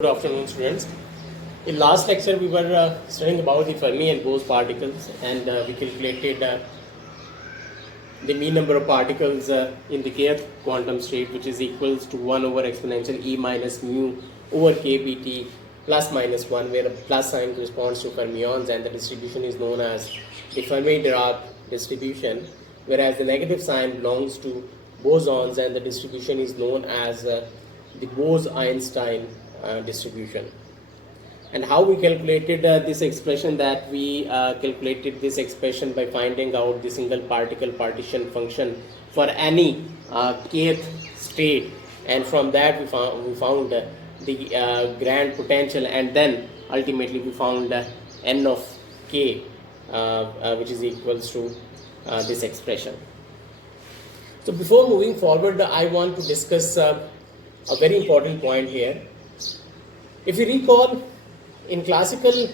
Good afternoon, students. In last lecture, we were studying about the Fermi and Bose particles, and we calculated the mean number of particles in the kth quantum state, which is equals to 1 over exponential e minus mu over kBt plus minus 1, where a plus sign corresponds to fermions, and the distribution is known as the Fermi-Dirac distribution, whereas the negative sign belongs to bosons, and the distribution is known as the Bose-Einstein distribution. And how we calculated this expression, that we calculated this expression by finding out the single particle partition function for any kth state, and from that we found the grand potential, and then ultimately we found n of k, which is equals to this expression. So before moving forward, I want to discuss a very important point here. If you recall, in classical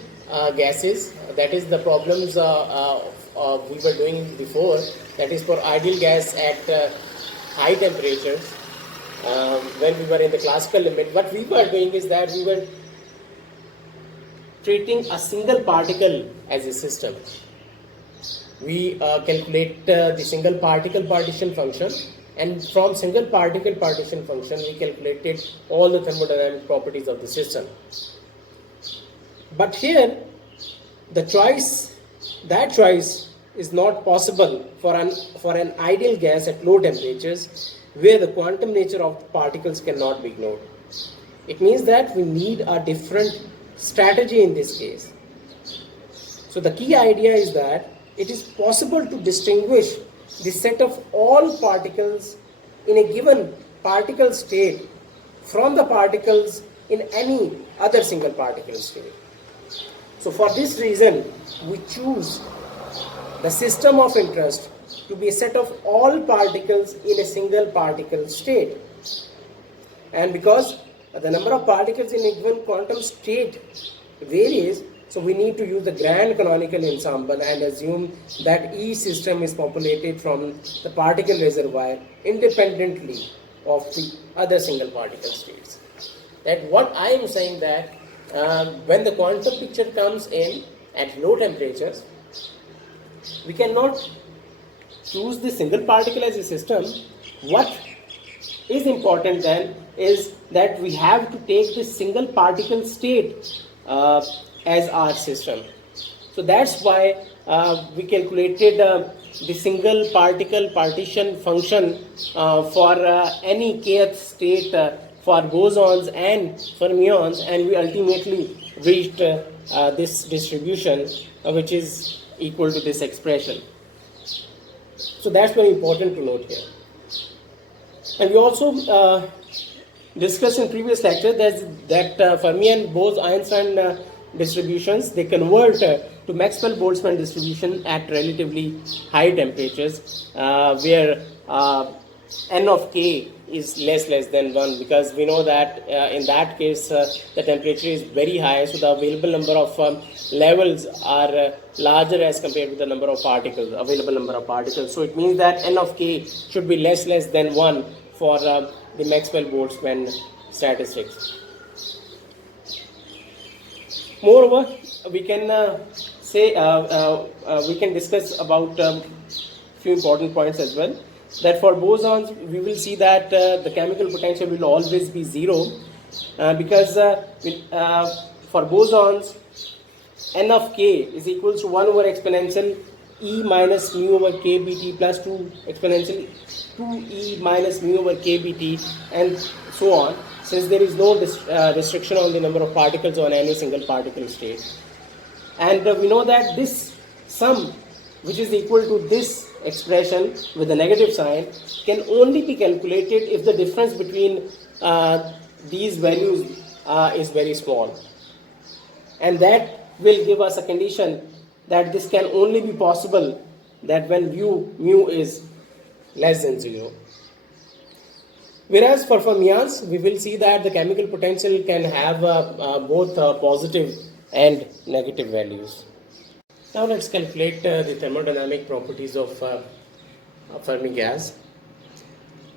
gases, that is the problems we were doing before, that is for ideal gas at high temperatures, when we were in the classical limit, what we were doing is that we were treating a single particle as a system. We calculate the single particle partition function, and from single particle partition function we calculated all the thermodynamic properties of the system. But here that choice is not possible for an ideal gas at low temperatures, where the quantum nature of particles cannot be ignored. It means that we need a different strategy in this case. So the key idea is that it is possible to distinguish the set of all particles in a given particle state from the particles in any other single particle state. So for this reason, we choose the system of interest to be a set of all particles in a single particle state. And because the number of particles in a given quantum state varies, so we need to use the grand canonical ensemble and assume that each system is populated from the particle reservoir independently of the other single particle states. That what I am saying, that when the quantum picture comes in at low temperatures, we cannot choose the single particle as a system. What is important then is that we have to take the single particle state as our system. So that's why we calculated the single particle partition function for any kth state for bosons and fermions, and we ultimately reached this distribution which is equal to this expression. So that's very important to note here. And we also discussed in previous lecture that Fermi and Bose-Einstein distributions, they convert to Maxwell-Boltzmann distribution at relatively high temperatures, where n of k is less than 1, because we know that in that case the temperature is very high, so the available number of levels are larger as compared with the number of particles, available number of particles. So it means that n of k should be less than 1 for the Maxwell-Boltzmann statistics. Moreover, we can we can discuss about few important points as well. That for bosons, we will see that the chemical potential will always be 0, because for bosons, n of k is equals to 1 over exponential e minus mu over kBt plus 2 exponential 2e minus mu over kBt, and so on, since there is no restriction on the number of particles on any single particle state. And we know that this sum, which is equal to this expression with a negative sign, can only be calculated if the difference between these values is very small. And that will give us a condition that this can only be possible that when mu is less than 0. Whereas for fermions, we will see that the chemical potential can have both positive and negative values. Now let's calculate the thermodynamic properties of Fermi gas.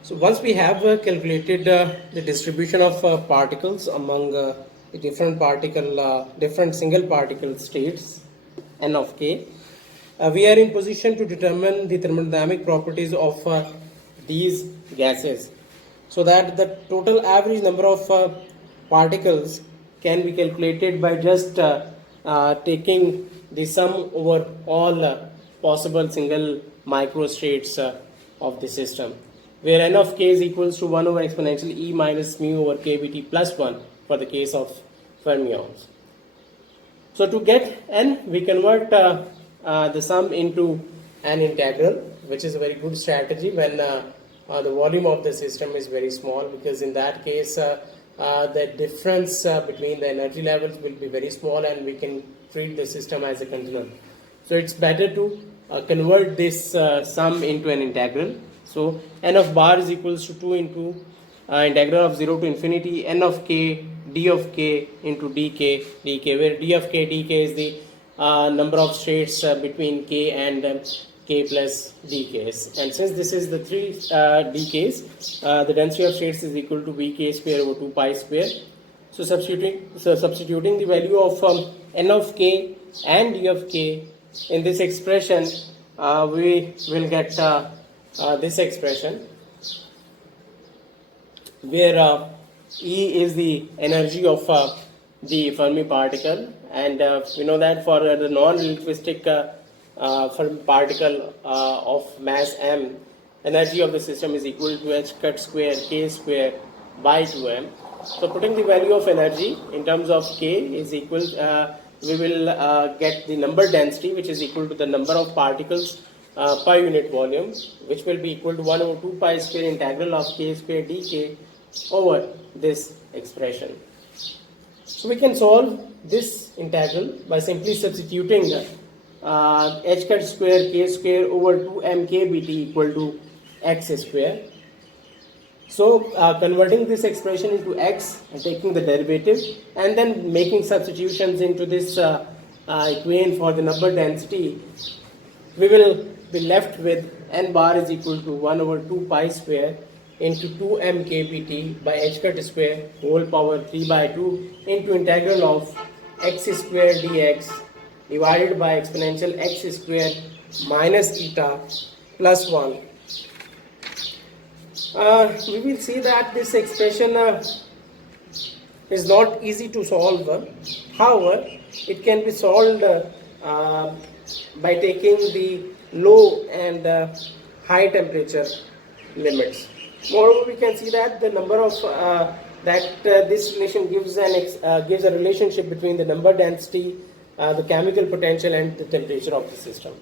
So once we have calculated the distribution of particles among the different single particle states n of k, we are in position to determine the thermodynamic properties of these gases, so that the total average number of particles can be calculated by just taking the sum over all possible single microstates of the system, where n of k is equals to 1 over exponential e minus mu over kBt plus 1 for the case of fermions. So to get n, we convert the sum into an integral, which is a very good strategy when the volume of the system is very small, because in that case the difference between the energy levels will be very small and we can treat the system as a continuum. So it's better to convert this sum into an integral. So n of bar is equals to 2 into integral of 0 to infinity n of k d of k into dk, where d of k dk is the number of states between k and k plus dk's, and since this is the 3 dk's, the density of states is equal to vk square over 2 pi square. So substituting the value of n of k and d of k in this expression, we will get this expression, where E is the energy of the Fermi particle, and we know that for the non-relativistic Fermi particle of mass m, energy of the system is equal to h cut square k square by 2m. So putting the value of energy in terms of k is equal, we will get the number density, which is equal to the number of particles per unit volume, which will be equal to 1 over 2 pi square integral of k square dk over this expression. So we can solve this integral by simply substituting h cut square k square over 2m kBt equal to x square. So converting this expression into x and taking the derivative and then making substitutions into this equation for the number density, we will be left with n bar is equal to 1 over 2 pi square into 2m kBt by h cut square whole power 3 by 2 into integral of x square dx divided by exponential x square minus eta plus 1. We will see that this expression is not easy to solve. However, it can be solved by taking the low and high temperature limits. Moreover, we can see that the number of this relation gives a relationship between the number density, the chemical potential, and the temperature of the system.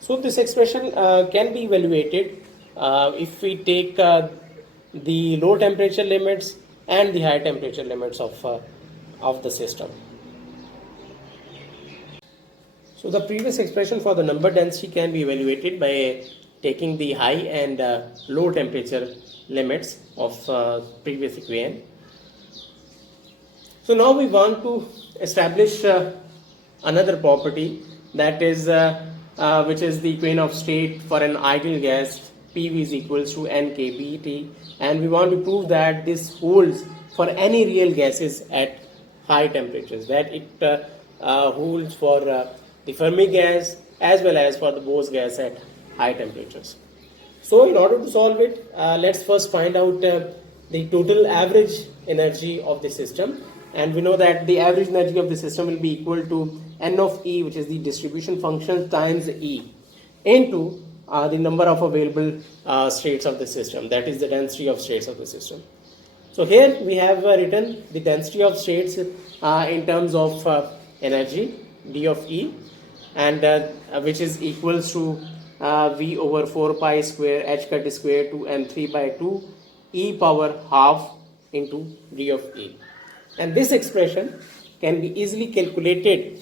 So this expression can be evaluated if we take the low temperature limits and the high temperature limits of the system. So the previous expression for the number density can be evaluated by taking the high and low temperature limits of previous equation. So now we want to establish another property, that is which is the equation of state for an ideal gas PV is equals to NKBT, and we want to prove that this holds for any real gases at high temperatures, that it holds for the Fermi gas as well as for the Bose gas at high temperatures. So in order to solve it, let's first find out the total average energy of the system, and we know that the average energy of the system will be equal to n of E, which is the distribution function, times E into the number of available states of the system, that is the density of states of the system. So here we have written the density of states in terms of energy d of E, and which is equals to V over 4 pi square h cut square to n3 by 2 e power half into d of E. And this expression can be easily calculated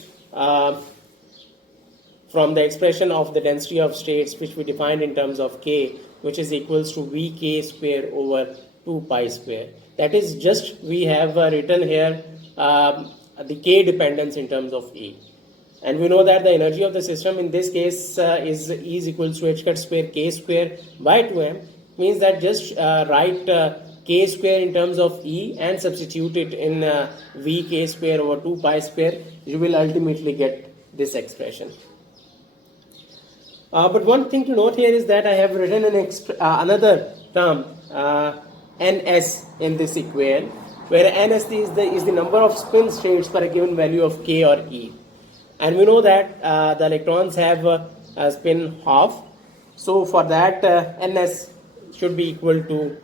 from the expression of the density of states, which we defined in terms of k, which is equals to Vk square over 2 pi square. That is just we have written here the k dependence in terms of E. And we know that the energy of the system in this case is E is equals to h cut square k square by 2m, means that just write k square in terms of E and substitute it in V k square over 2 pi square, you will ultimately get this expression. But one thing to note here is that I have written another term, ns, in this equation, where ns is the number of spin states for a given value of k or E. And we know that the electrons have a spin half. So for that, ns should be equal to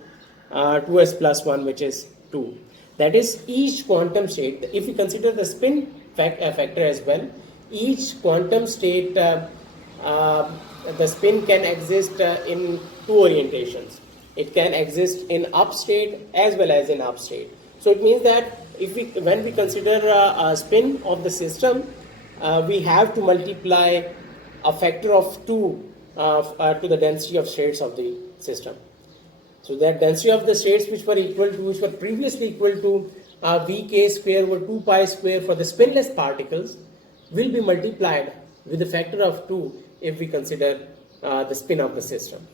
2s plus 1, which is 2. That is, each quantum state, if we consider the spin factor as well, each quantum state, the spin can exist in two orientations. It can exist in up state as well as in up state. So it means that when we consider a spin of the system, we have to multiply a factor of 2 to the density of states of the system. So that density of the states which were previously equal to Vk square over 2 pi square for the spinless particles will be multiplied with a factor of 2 if we consider the spin of the system.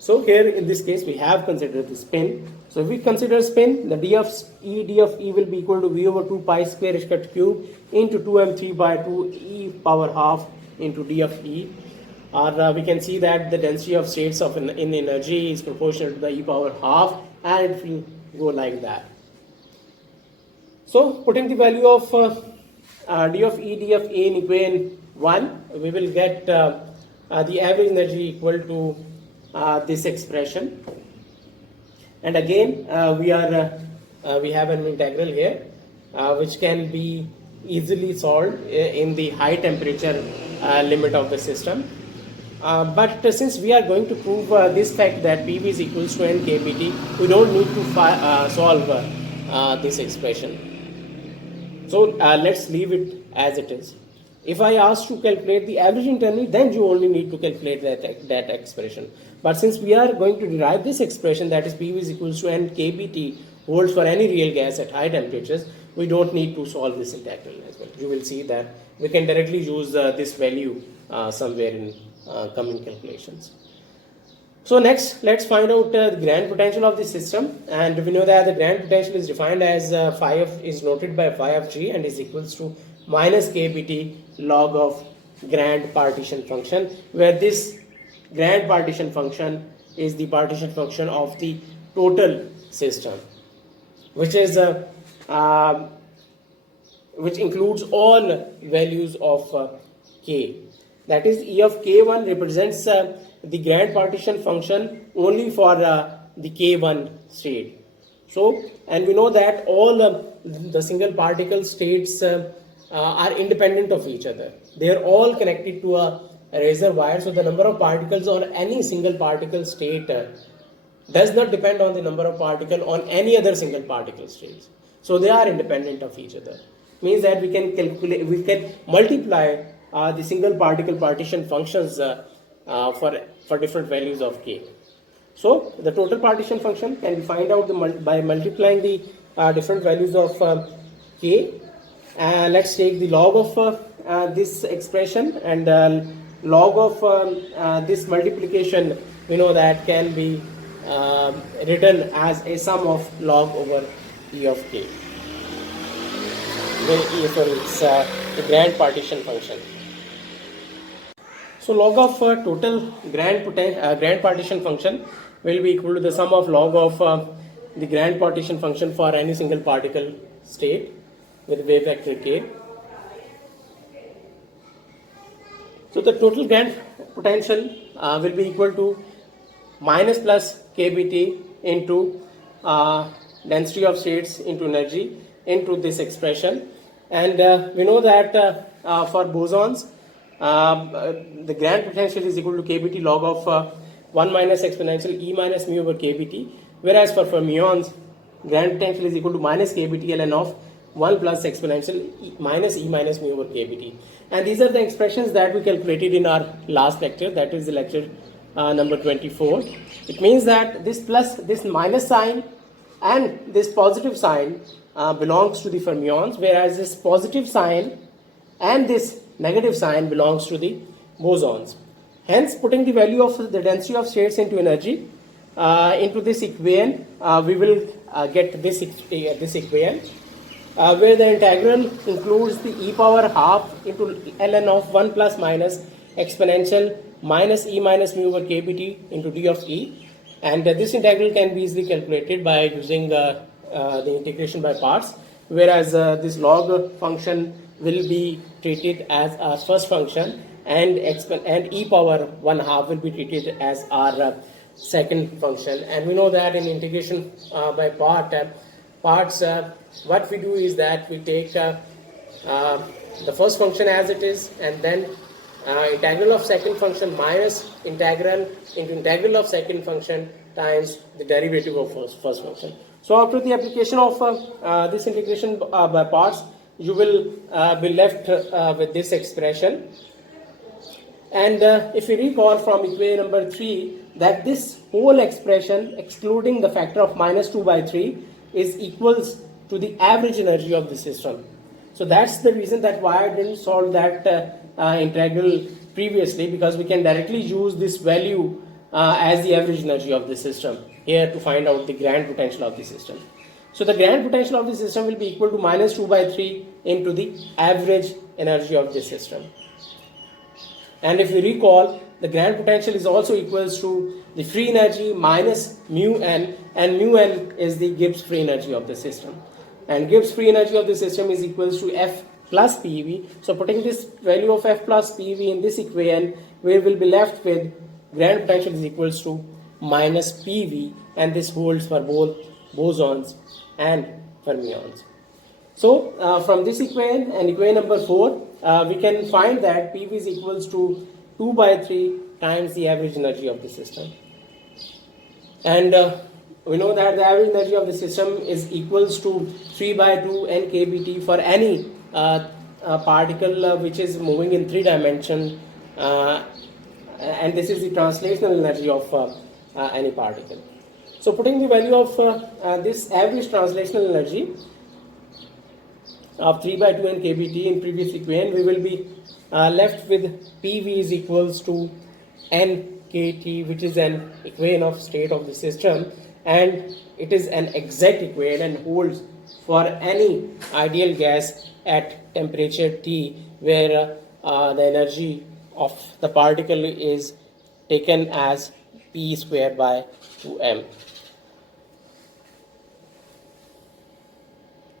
So here in this case we have considered the spin. So if we consider spin, the d of E will be equal to V over 2 pi square h cut cube into 2m3 by 2 e power half into d of E. Or we can see that the density of states in energy is proportional to the e power half, and it will go like that. So putting the value of d of A in equation 1, we will get the average energy equal to this expression. And again we have an integral here which can be easily solved in the high temperature limit of the system. But since we are going to prove this fact that PV is equals to n kBT, we don't need to solve this expression. So let's leave it as it is. If I ask to calculate the average internally, then you only need to calculate that expression. But since we are going to derive this expression, that is PV is equals to n kBT volts for any real gas at high temperatures, we don't need to solve this integral as well. You will see that we can directly use this value somewhere in coming calculations. So next, let's find out the grand potential of the system. And we know that the grand potential is defined as is noted by phi of g and is equals to minus kBT log of grand partition function, where this grand partition function is the partition function of the total system, which is which includes all values of k. That is, E of k1 represents the grand partition function only for the k1 state. So, and we know that all the single particle states are independent of each other. They are all connected to a razor wire. So the number of particles on any single particle state does not depend on the number of particles on any other single particle states. So they are independent of each other. Means that we can multiply the single particle partition functions for different values of k. So the total partition function can be found out by multiplying the different values of k. Let's take the log of this expression, and log of this multiplication, we know that can be written as a sum of log over E of k. So it's the grand partition function. So log of total grand partition function will be equal to the sum of log of the grand partition function for any single particle state with wave vector k. So the total grand potential will be equal to minus plus kBT into density of states into energy into this expression. And we know that for bosons, the grand potential is equal to kBT log of 1 minus exponential E minus mu over kBT, whereas for fermions, grand potential is equal to minus kBT ln of 1 plus exponential minus E minus mu over kBT. And these are the expressions that we calculated in our last lecture, that is the lecture number 24. It means that this minus sign and this positive sign belongs to the fermions, whereas this positive sign and this negative sign belongs to the bosons. Hence, putting the value of the density of states into energy, into this equation, we will get this equation, where the integral includes the e power half into ln of 1 plus minus exponential minus e minus mu over kbt into d of e, and this integral can be easily calculated by using the integration by parts, whereas this log function will be treated as our first function, and e power 1 half will be treated as our second function. And we know that in integration by parts, what we do is that we take the first function as it is, and then integral of second function minus integral into integral of second function times the derivative of first function. So after the application of this integration by parts, you will be left with this expression. And if you recall from equation number 3, that this whole expression excluding the factor of minus 2 by 3 is equals to the average energy of the system. So that's the reason that why I didn't solve that integral previously, because we can directly use this value as the average energy of the system here to find out the grand potential of the system. So the grand potential of the system will be equal to minus 2 by 3 into the average energy of the system. And if you recall, the grand potential is also equals to the free energy minus mu n, and mu n is the Gibbs free energy of the system. And Gibbs free energy of the system is equals to F plus PV. So putting this value of F plus PV in this equation, we will be left with grand potential is equals to minus PV, and this holds for both bosons and fermions. So from this equation and equation number 4, we can find that PV is equals to 2 by 3 times the average energy of the system. And we know that the average energy of the system is equals to 3 by 2 n kBT for any particle which is moving in 3 dimensions, and this is the translational energy of any particle. So putting the value of this average translational energy of 3 by 2 n kBT in previous equation, we will be left with PV is equals to n kT, which is an equation of state of the system, and it is an exact equation and holds for any ideal gas at temperature T, where the energy of the particle is taken as P square by 2m.